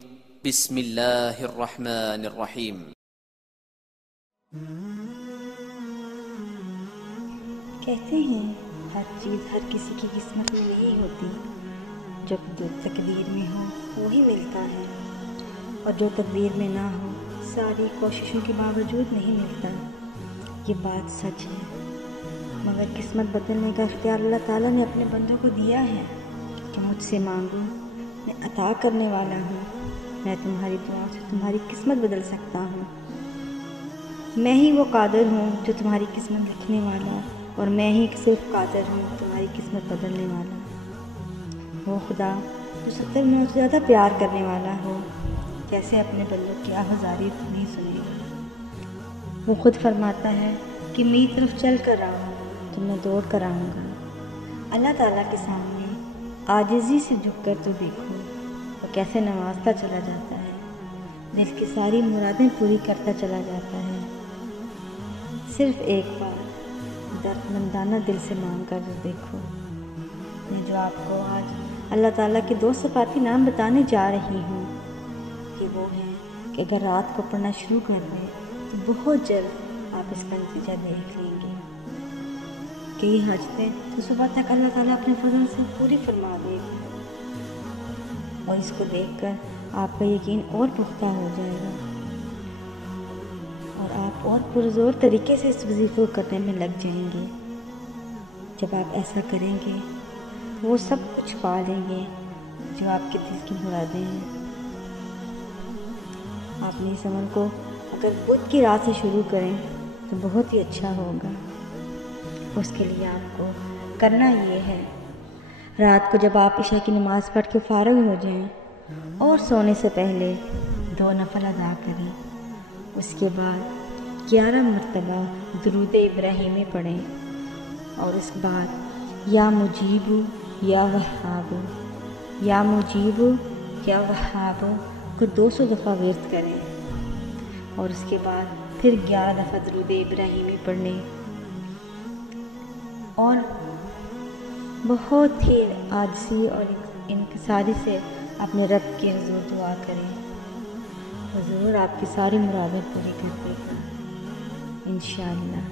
بسم اللہ الرحمن الرحیم۔ کہتے ہیں ہر چیز ہر کسی کی قسمت میں نہیں ہوتی، جو تقدیر میں ہو وہی ملتا ہے، اور جو تقدیر میں نہ ہو ساری کوششوں کے باوجود نہیں ملتا۔ یہ بات سچ ہے، مگر قسمت بدلنے کا اختیار اللہ تعالیٰ نے اپنے بندوں کو دیا ہے کہ مجھ سے مانگو، میں عطا کرنے والا ہوں، میں تمہاری دعاؤں سے تمہاری قسمت بدل سکتا ہوں۔ میں ہی وہ قادر ہوں جو تمہاری قسمت لکھنے والا، اور میں ہی صرف قادر ہوں تمہاری قسمت بدلنے والا۔ وہ خدا جو 70 میں سے زیادہ پیار کرنے والا ہو، کیسے اپنے بندوں کی آہذاری نہیں سنے گا۔ وہ خود فرماتا ہے کہ میری طرف چل کر آؤ تو میں دوڑ کر آؤں گا۔ اللہ تعالیٰ کے سامنے عاجزی سے جھک کر تو دیکھو، وہ کیسے نوازتا چلا جاتا ہے، دل کی ساری مرادیں پوری کرتا چلا جاتا ہے۔ صرف ایک بار درد مندانہ دل سے مانگ کر دیکھو۔ میں جو آپ کو آج اللہ تعالیٰ کے 2 صفاتی نام بتانے جا رہی ہوں، یہ وہ ہیں کہ اگر رات کو پڑھنا شروع کر دیں تو بہت جلد آپ اس کا نتیجہ دیکھ لیں گے۔ کئی حاجتیں تو صبح تک اللہ تعالیٰ اپنے فضل سے پوری فرما دے گا، اور اس کو دیکھ کر آپ کا یقین اور پختہ ہو جائے گا، اور آپ اور پرزور طریقے سے اس وظیفے کو کرنے میں لگ جائیں گے۔ جب آپ ایسا کریں گے تو وہ سب کچھ پا لیں گے جو آپ کے دل کی مرادیں ہیں۔ آپ اپنی اس عمل کو اگر بدھ کی رات سے شروع کریں تو بہت ہی اچھا ہوگا۔ اس کے لیے آپ کو کرنا یہ ہے، رات کو جب آپ عشاء کی نماز پڑھ کے فارغ ہو جائیں اور سونے سے پہلے 2 نفل ادا کریں، اس کے بعد 11 مرتبہ درود ابراہیمی پڑھیں، اور اس کے بعد یا مجیب یا وہاب، یا مجیب یا وہاب کو 200 دفعہ ورد کریں، اور اس کے بعد پھر 11 دفعہ درود ابراہیمی پڑھیں، اور بہت ہی عاجزی اور انکساری سے اپنے رب کے حضور دعا کریں، حضور آپ کی ساری مرادیں پوری کر دے گا انشاءاللہ۔